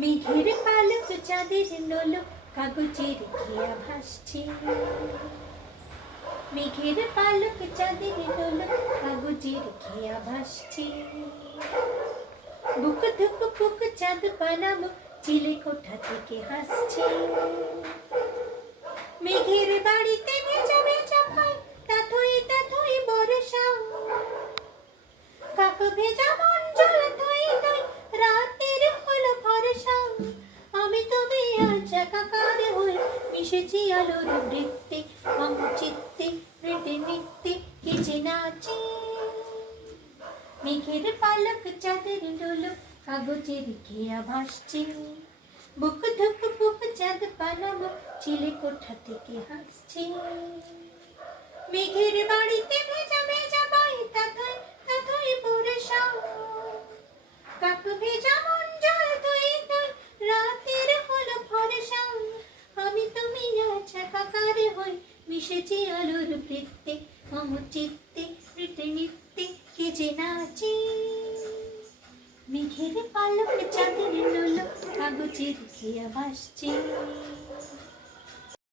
মেঘের পালক চাঁদের নোলক কাগজের খেয়া ভাসছে। মেঘের পালক চাঁদের নোলক কাগজের খেয়া ভাসছে। বুক ধুক বুক চাঁদ পানাম চিলে কোঠা থেকে হাসছে। মেঘের বাড়িতে ভেজা ভেজা ভাই তাথই বর্ষা। কাক ভেজা মন জল ধুই ধুই রাতের হলো ভরসা। আমি তুমি আজ একাকার হয়ে মিশেছি আলোর বৃত্তে। আমার চিত্তে হৃদে নৃত্যে কে যে নাচে। মেঘের পালক চাঁদের ডোলক কাগজের খেয়া ভাসছে। বুক ধুক বুক চাঁদ পানাম চিলে কোঠা থেকে হাসছে। মেঘের বাড়িতে ভেজা ভেজা বাই তাথই বর্ষা। কাক ভেজা মন জল ধুই ধুই রাতের হলো ভরসা। আমি তুমি আজ একাকার হই মিশেছি আলোর বৃত্তে। আমার চিত্তে হৃদে নৃত্যে কে যে নাচে। মেঘের পালক চাঁদের নোলক কাগজের খেয়া ভাসছে।